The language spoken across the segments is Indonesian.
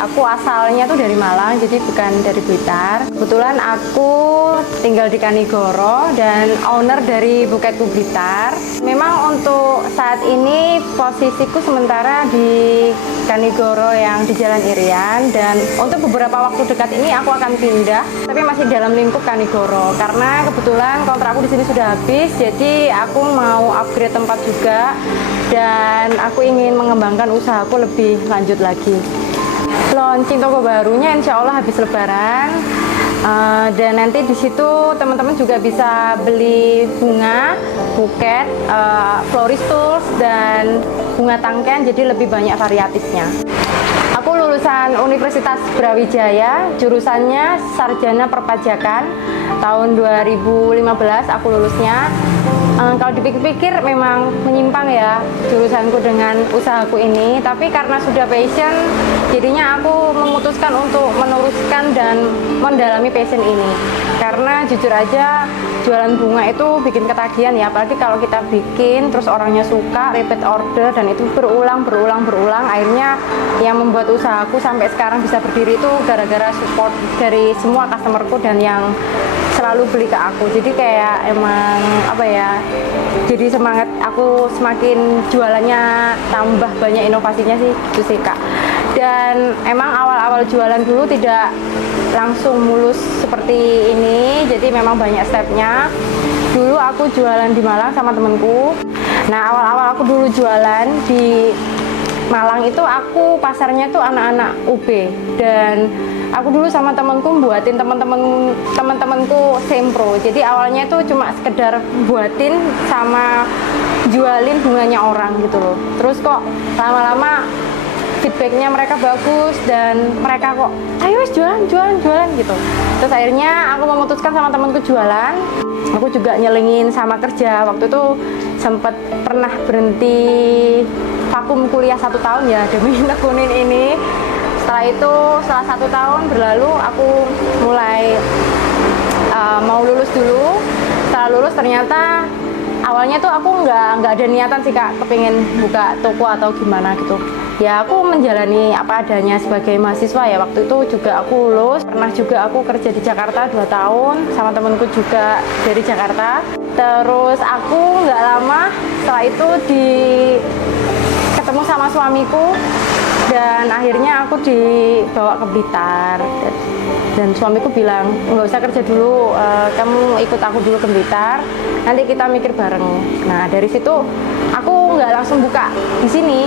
Aku asalnya tuh dari Malang, jadi bukan dari Blitar. Kebetulan aku tinggal di Kanigoro dan owner dari Buketku Blitar. Memang untuk saat ini posisiku sementara di Kanigoro yang di Jalan Irian, dan untuk beberapa waktu dekat ini aku akan pindah, tapi masih dalam lingkup Kanigoro karena kebetulan kontrakku di sini sudah habis, jadi aku mau upgrade tempat juga dan aku ingin mengembangkan usahaku lebih lanjut lagi. Launching toko barunya insya Allah habis Lebaran, dan nanti di situ teman-teman juga bisa beli bunga, buket, florist tools, dan bunga tangken, jadi lebih banyak variatifnya. Aku lulusan Universitas Brawijaya, jurusannya Sarjana Perpajakan. Tahun 2015 aku lulusnya. Kalau dipikir-pikir memang menyimpang ya jurusanku dengan usahaku ini, tapi karena sudah passion, jadinya aku memutuskan untuk meneruskan dan mendalami passion ini. Karena jujur aja jualan bunga itu bikin ketagihan ya, apalagi kalau kita bikin terus orangnya suka, repeat order, dan itu berulang, akhirnya yang membuat usahaku sampai sekarang bisa berdiri itu gara-gara support dari semua customerku dan yang selalu beli ke aku. Jadi kayak emang apa ya, jadi semangat aku semakin jualannya tambah banyak inovasinya sih, gitu sih Kak. Dan emang awal-awal jualan dulu tidak langsung mulus seperti ini, jadi memang banyak stepnya. Dulu aku jualan di Malang sama temenku. Nah, awal-awal aku dulu jualan di Malang itu aku pasarnya tuh anak-anak UB, dan aku dulu sama temenku buatin temen-temenku sempro. Jadi awalnya itu cuma sekedar buatin sama jualin bunganya orang gitu loh. Terus kok lama-lama feedbacknya mereka bagus dan mereka kok ayo jualan gitu. Terus akhirnya aku memutuskan sama temenku jualan. Aku juga nyelengin sama kerja. Waktu itu sempat pernah berhenti vakum kuliah 1 tahun ya demi nekunin ini. Setelah itu, setelah 1 tahun berlalu, aku mulai mau lulus dulu. Setelah lulus ternyata awalnya tuh aku nggak ada niatan sih Kak, kepingin buka toko atau gimana gitu. Ya aku menjalani apa adanya sebagai mahasiswa ya. Waktu itu juga aku lulus, pernah juga aku kerja di Jakarta 2 tahun sama temenku juga dari Jakarta. Terus aku nggak lama setelah itu ketemu sama suamiku, dan akhirnya aku dibawa ke Blitar. Dan suamiku bilang, nggak usah kerja dulu, kamu ikut aku dulu ke Blitar, nanti kita mikir bareng. Nah dari situ aku nggak langsung buka di sini.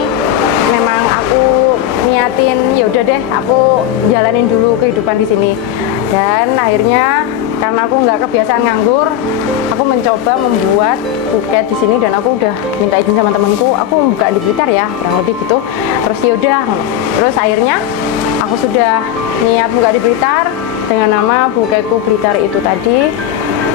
Memang aku niatin, ya udah deh, aku jalanin dulu kehidupan di sini. Dan akhirnya karena aku nggak kebiasaan nganggur, aku mencoba membuat buket di sini, dan aku udah minta izin sama temanku, aku buka di Blitar ya, kurang lebih gitu. Terus yaudah, terus akhirnya aku sudah niat buka di Blitar dengan nama Buketku Blitar itu tadi.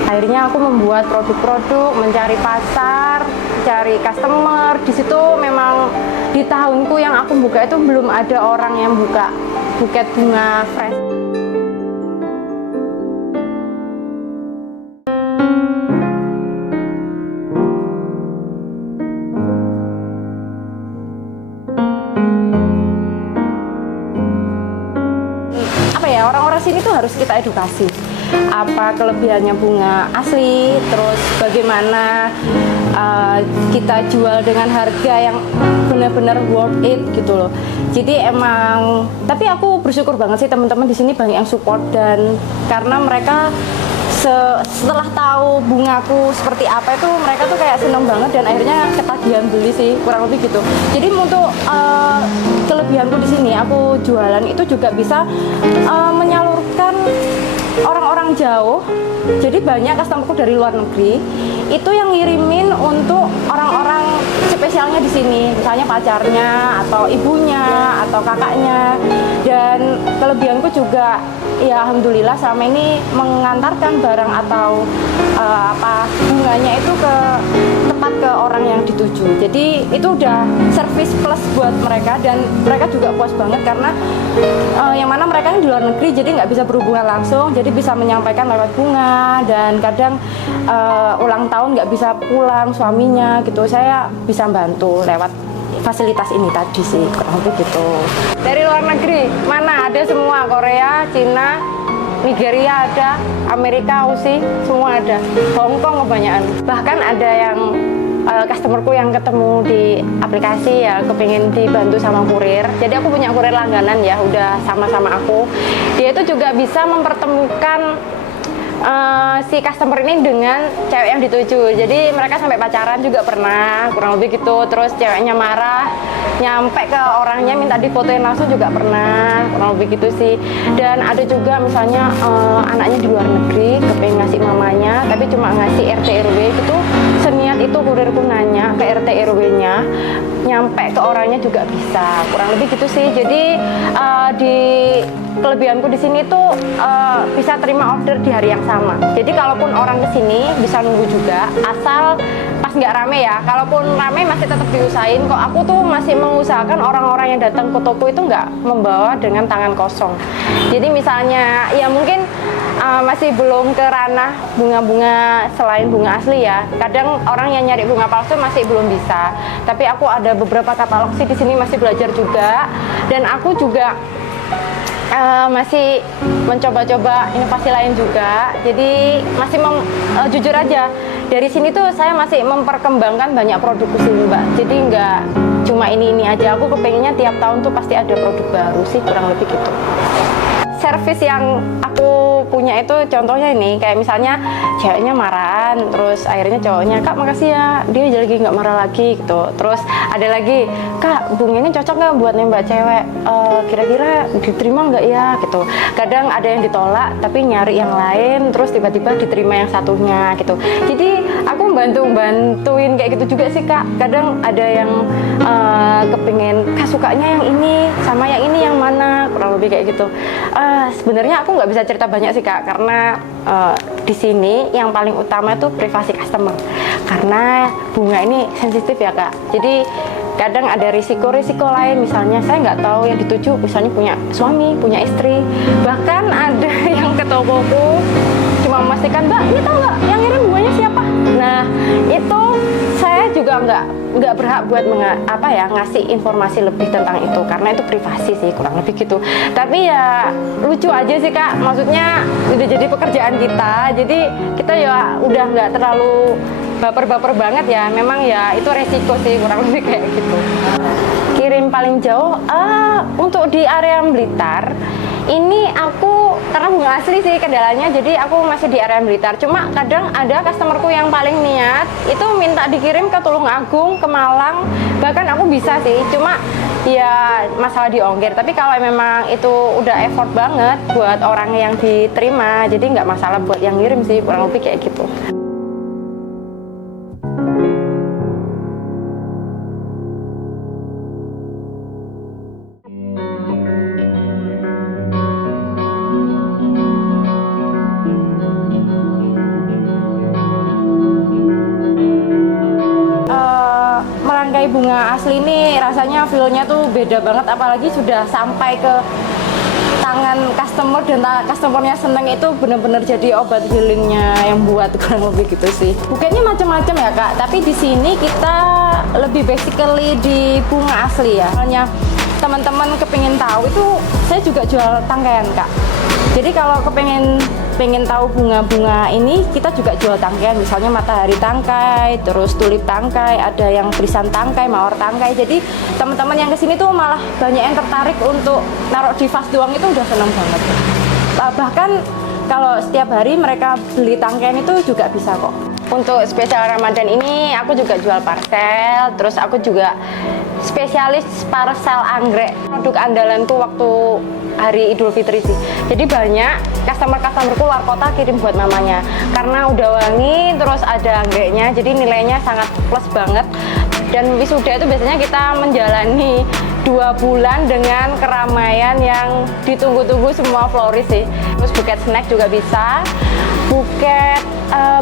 Akhirnya aku membuat produk-produk, mencari pasar, cari customer. Di situ memang di tahunku yang aku buka itu belum ada orang yang buka buket bunga fresh. Orang-orang sini tuh harus kita edukasi apa kelebihannya bunga asli, terus bagaimana kita jual dengan harga yang benar-benar worth it gitu loh. Jadi emang, tapi aku bersyukur banget sih teman-teman di sini banyak yang support, dan karena mereka setelah tahu bungaku seperti apa itu mereka tuh kayak seneng banget, dan akhirnya ketagihan beli sih, kurang lebih gitu. Jadi untuk kelebihanku di sini aku jualan itu juga bisa menyalurkan orang-orang jauh. Jadi banyak customerku dari luar negeri itu yang ngirimin untuk orang-orang spesialnya di sini, misalnya pacarnya atau ibunya atau kakaknya. Dan kelebihanku juga ya alhamdulillah selama ini mengantarkan barang atau bunganya itu tepat ke orang yang dituju. Jadi itu udah service plus buat mereka, dan mereka juga puas banget karena yang mana mereka yang di luar negeri jadi nggak bisa berhubungan langsung, jadi bisa menyampaikan lewat bunga. Dan kadang ulang tahun nggak bisa pulang suaminya gitu, saya bisa bantu lewat fasilitas ini tadi sih, kurang lebih gitu. Dari luar negeri, mana ada semua, Korea, Cina, Nigeria ada, Amerika, Aussie, semua ada. Hong Kong kebanyakan. Bahkan ada yang customerku yang ketemu di aplikasi ya, kepingin dibantu sama kurir. Jadi aku punya kurir langganan ya, udah sama-sama aku. Dia itu juga bisa mempertemukan si customer ini dengan cewek yang dituju. Jadi mereka sampai pacaran juga pernah, kurang lebih gitu. Terus ceweknya marah, nyampe ke orangnya minta difotoin langsung juga pernah, kurang lebih gitu sih. Dan ada juga misalnya anaknya di luar negeri kepingin ngasih mamanya, tapi cuma ngasih RT RW gitu. Seniat itu kurirku nanya ke RT RW-nya, nyampe ke orangnya juga bisa, kurang lebih gitu sih. Jadi di kelebihanku di sini tuh bisa terima order di hari yang sama. Jadi kalaupun orang kesini bisa nunggu juga, asal pas nggak rame ya. Kalaupun rame masih tetap diusahain. Kok aku tuh masih mengusahakan orang-orang yang datang ke toko itu nggak membawa dengan tangan kosong. Jadi misalnya ya mungkin masih belum ke ranah bunga-bunga selain bunga asli ya. Kadang orang yang nyari bunga palsu masih belum bisa. Tapi aku ada beberapa katalog sih di sini masih belajar juga. Dan aku juga masih mencoba-coba inovasi lain juga. Jadi masih jujur aja, dari sini tuh saya masih memperkembangkan banyak produk sih Mbak. Jadi nggak cuma ini aja, aku kepengennya tiap tahun tuh pasti ada produk baru sih, kurang lebih gitu. Servis yang aku punya itu contohnya ini, kayak misalnya ceweknya marahan, terus akhirnya cowoknya, Kak makasih ya, dia lagi nggak marah lagi gitu. Terus ada lagi, Kak bunga ini cocok nggak buat nembak cewek, kira-kira diterima nggak ya gitu. Kadang ada yang ditolak tapi nyari yang lain, terus tiba-tiba diterima yang satunya gitu. Jadi aku bantuin kayak gitu juga sih Kak. Kadang ada yang kepingin, Kak sukanya yang ini sama yang ini yang mana, kurang lebih kayak gitu. Sebenarnya aku nggak bisa cerita banyak sih Kak, karena di sini yang paling utama itu privasi customer. Karena bunga ini sensitif ya Kak. Jadi kadang ada risiko-risiko lain, misalnya saya nggak tahu yang dituju, misalnya punya suami, punya istri. Bahkan ada yang ke tokoku cuma memastikan, Mbak ini tahu nggak yang ngirim bunganya siapa? Nah itu saya juga nggak berhak buat ngasih informasi lebih tentang itu, karena itu privasi sih, kurang lebih gitu. Tapi ya lucu aja sih Kak, maksudnya udah jadi pekerjaan kita, jadi kita ya udah nggak terlalu baper-baper banget ya. Memang ya itu resiko sih, kurang lebih kayak gitu. Kirim paling jauh untuk di area Blitar ini aku, karena bunga asli sih kendalanya, jadi aku masih di area Blitar. Cuma kadang ada customerku yang paling niat itu minta dikirim ke Tulungagung, ke Malang, bahkan aku bisa sih, cuma ya masalah di ongkir. Tapi kalau memang itu udah effort banget buat orang yang diterima, jadi nggak masalah buat yang ngirim sih, kurang lebih kayak gitu. Merangkai bunga asli ini rasanya feel-nya tuh beda banget, apalagi sudah sampai ke tangan customer dan customernya seneng, itu bener-bener jadi obat healingnya yang buat, kurang lebih gitu sih. Buketnya macam-macam ya Kak, tapi di sini kita lebih basically di bunga asli ya. Hanya teman-teman kepingin tahu itu, saya juga jual tangkaian Kak. Jadi kalau pengen tahu bunga-bunga ini, kita juga jual tangkaian, misalnya matahari tangkai, terus tulip tangkai, ada yang berisan tangkai, mawar tangkai. Jadi teman-teman yang kesini tuh malah banyak yang tertarik untuk naruh di vas doang, itu udah seneng banget. Bahkan kalau setiap hari mereka beli tangkaian itu juga bisa kok. Untuk spesial Ramadan ini aku juga jual parcel, terus aku juga spesialis parcel anggrek. Produk andalanku waktu hari Idul Fitri sih. Jadi banyak customer-customerku luar kota kirim buat mamanya. Karena udah wangi, terus ada anggreknya, jadi nilainya sangat plus banget. Dan wisuda itu biasanya kita menjalani 2 bulan dengan keramaian yang ditunggu-tunggu semua floris sih. Terus buket snack juga bisa, buket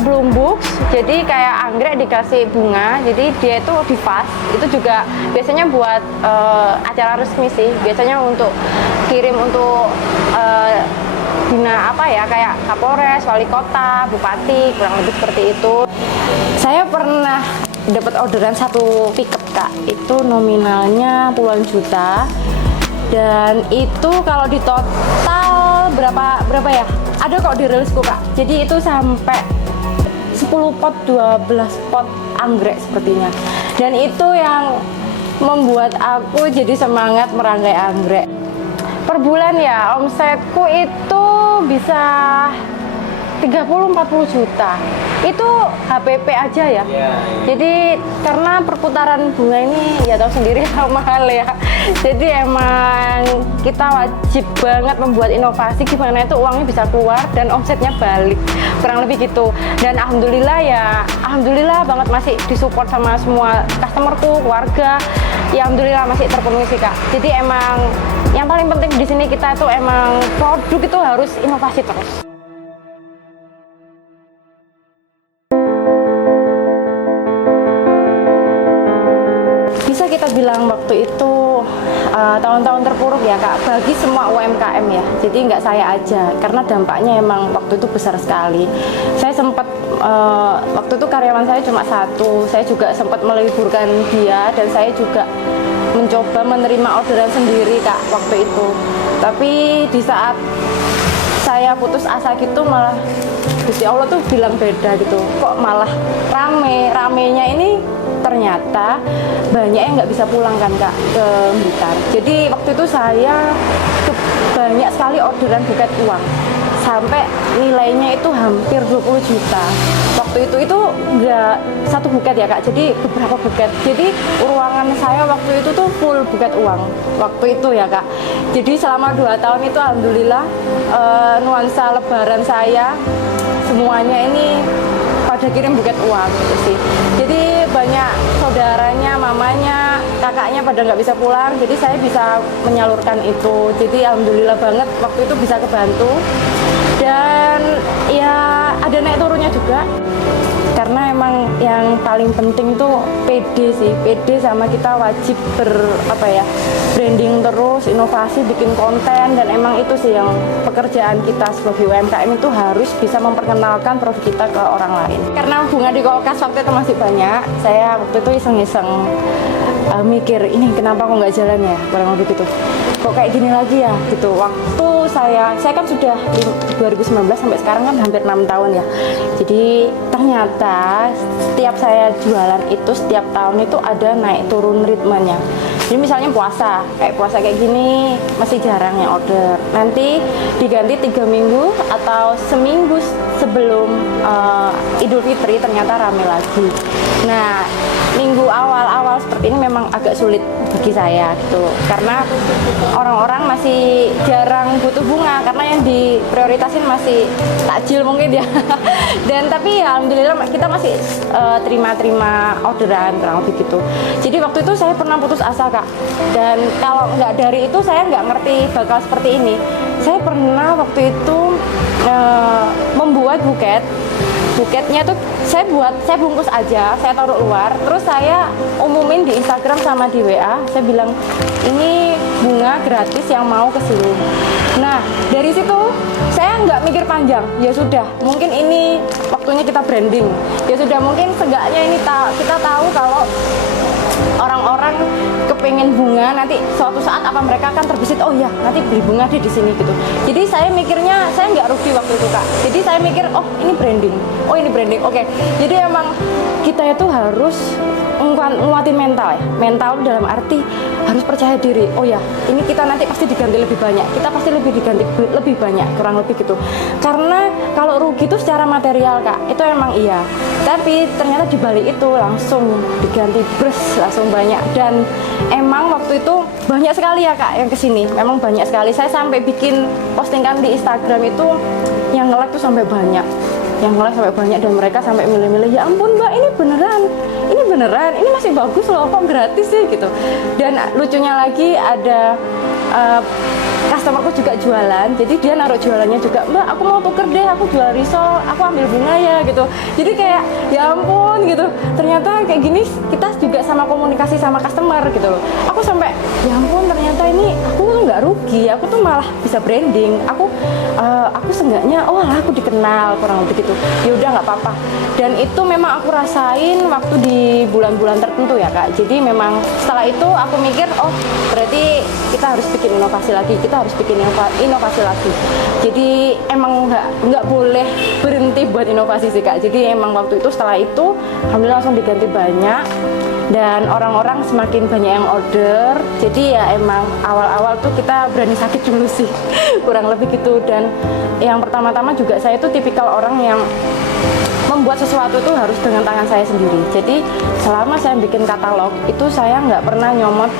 bloom books, jadi kayak anggrek dikasih bunga, jadi dia itu di vas, itu juga biasanya buat acara resmi sih, biasanya untuk kirim untuk kayak Kapolres, Wali Kota, Bupati, kurang lebih seperti itu. Saya pernah dapat orderan satu pickup Kak, itu nominalnya puluhan juta. Dan itu kalau di total berapa ya? Ada kok di rilisku Kak. Jadi itu sampai 10 pot, 12 pot anggrek sepertinya. Dan itu yang membuat aku jadi semangat merangkai anggrek. Per bulan ya omsetku itu bisa 30-40 juta. Itu HPP aja ya. Jadi karena perputaran bunga ini ya tahu sendiri mahal ya. Jadi emang kita wajib banget membuat inovasi gimana itu uangnya bisa keluar dan omsetnya balik. Kurang lebih gitu. Dan alhamdulillah banget masih disupport sama semua customerku, keluarga. Ya alhamdulillah masih terpenuhi sih Kak. Jadi emang yang paling penting di sini kita itu emang produk itu harus inovasi terus. Bisa kita bilang waktu itu tahun-tahun terpuruk ya Kak bagi semua UMKM ya. Jadi nggak saya aja karena dampaknya emang waktu itu besar sekali. Saya sempat waktu itu karyawan saya cuma satu. Saya juga sempat meliburkan dia dan saya juga mencoba menerima orderan sendiri Kak waktu itu. Tapi di saat saya putus asa gitu malah Gusti Allah tuh bilang beda gitu. Kok malah ramenya ini ternyata banyak yang nggak bisa pulang kan Kak ke Blitar. Jadi waktu itu saya banyak sekali orderan buket uang sampai nilainya itu hampir 20 juta. Waktu itu nggak satu buket ya Kak, jadi beberapa buket. Jadi ruangan saya waktu itu tuh full buket uang waktu itu ya Kak. Jadi selama 2 tahun itu alhamdulillah nuansa lebaran saya semuanya ini pada kirim buket uang gitu sih. Jadi banyak saudaranya, mamanya, kakaknya pada nggak bisa pulang, jadi saya bisa menyalurkan itu. Jadi alhamdulillah banget waktu itu bisa kebantu. Dan ya ada naik turunnya juga. Karena emang yang paling penting tuh PD sih, PD sama kita wajib branding terus, inovasi, bikin konten, dan emang itu sih yang pekerjaan kita sebagai UMKM itu harus bisa memperkenalkan produk kita ke orang lain. Karena bunga di kulkas waktu itu masih banyak, saya waktu itu iseng-iseng mikir ini kenapa kok nggak jalan ya, kurang lebih gitu. Kok kayak gini lagi ya gitu. Waktu saya kan sudah 2019 sampai sekarang kan hampir 6 tahun ya. Jadi ternyata setiap saya jualan itu setiap tahun itu ada naik turun ritmenya. Jadi misalnya puasa kayak gini masih jarang yang order. Nanti diganti 3 minggu atau seminggu sebelum Idul Fitri ternyata rame lagi. Nah, minggu awal seperti ini memang agak sulit bagi saya gitu. Karena orang-orang masih jarang butuh bunga karena yang diprioritasin masih takjil mungkin ya. Dan tapi ya alhamdulillah kita masih terima orderan kurang lebih gitu. Jadi waktu itu saya pernah putus asa Kak. Dan kalau nggak dari itu saya nggak ngerti bakal seperti ini. Saya pernah waktu itu membuat buketnya tuh saya bungkus aja, saya taruh luar, terus saya umumin di Instagram sama di WA, saya bilang ini bunga gratis yang mau kesini. Nah dari situ saya nggak mikir panjang, ya sudah mungkin ini waktunya kita branding, ya sudah mungkin seenggaknya ini kita tahu kalau orang-orang kepengen bunga nanti suatu saat apa mereka akan terbesit, oh ya nanti beli bunga di sini gitu. Jadi saya mikirnya saya nggak rugi waktu itu Kak. Jadi saya mikir oh ini branding, oke. Jadi emang kita itu harus nguatin mental ya. Mental dalam arti harus percaya diri. Oh ya ini kita nanti pasti diganti lebih banyak. Kita pasti diganti lebih banyak kurang lebih gitu. Karena kalau rugi itu secara material Kak itu emang iya. Tapi ternyata dibalik itu langsung diganti langsung banyak, dan emang waktu itu banyak sekali ya Kak yang kesini, memang banyak sekali. Saya sampai bikin postingan di Instagram itu yang nge-like tuh sampai banyak, dan mereka sampai milih-milih, ya ampun Mbak ini beneran, ini masih bagus loh, kok gratis sih gitu. Dan lucunya lagi ada customerku juga jualan, jadi dia naruh jualannya juga, Mbak aku mau tuker deh, aku jual risol, aku ambil bunga ya gitu. Jadi kayak ya ampun gitu, ternyata kayak gini kita juga sama komunikasi sama customer gitu loh. Aku sampai ya ampun ternyata ini aku tuh nggak rugi, aku tuh malah bisa branding, aku aku seenggaknya oh lah aku dikenal kurang lebih gitu. Ya udah nggak apa-apa. Dan itu memang aku rasain waktu di bulan-bulan tertentu ya Kak. Jadi memang setelah itu aku mikir oh berarti kita harus bikin inovasi lagi, kita harus bikin inovasi lagi. Jadi emang nggak boleh berhenti buat inovasi sih Kak. Jadi emang waktu itu setelah itu alhamdulillah langsung diganti banyak dan orang-orang semakin banyak yang order. Jadi ya emang awal-awal tuh kita berani sakit dulu sih kurang lebih gitu. Dan yang pertama-tama juga saya tuh tipikal orang yang membuat sesuatu itu harus dengan tangan saya sendiri. Jadi selama saya bikin katalog itu saya nggak pernah nyomot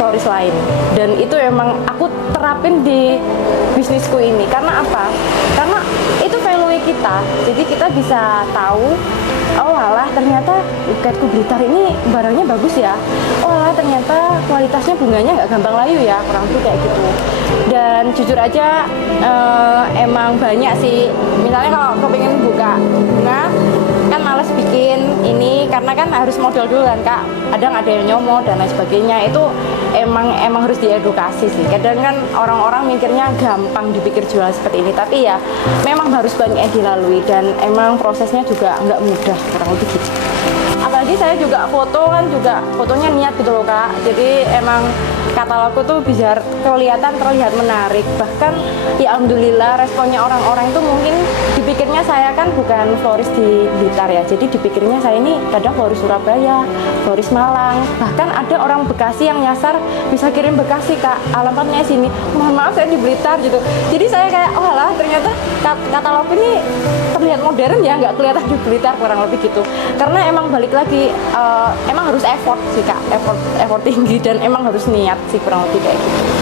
florist lain, dan itu emang aku terapin di bisnisku ini. Karena apa? Karena itu value kita, jadi kita bisa tahu oh alah ternyata buketku Blitar ini barangnya bagus ya, oh alah ternyata kualitasnya bunganya nggak gampang layu ya, kurang lebih kayak gitu. Dan jujur aja emang banyak sih, misalnya kalau kepingin buka bunga kan males bikin ini karena kan harus modal dulu kan Kak, kadang ada yang nyomot dan lain sebagainya. Itu emang harus diedukasi sih. Kadang kan orang-orang mikirnya gampang dipikir jualan seperti ini, tapi ya memang harus banyak yang dilalui dan emang prosesnya juga nggak mudah kurang lebih gitu. Apalagi saya juga foto kan juga fotonya niat gitu loh Kak, jadi emang katalogku tuh biar kelihatan terlihat menarik. Bahkan ya alhamdulillah responnya orang-orang itu mungkin dipikirnya saya kan bukan florist di Blitar ya, jadi dipikirnya saya ini kadang florist Surabaya, florist Malang, bahkan ada orang Bekasi yang nyasar bisa kirim Bekasi Kak, alamatnya sini, mohon maaf saya di Blitar gitu. Jadi saya kayak oh alah ternyata katalog ini terlihat modern ya, nggak kelihatan di Blitar kurang lebih gitu. Karena emang balik lagi emang harus effort sih Kak, effort tinggi dan emang harus niat sih kurang lebih kayak gitu.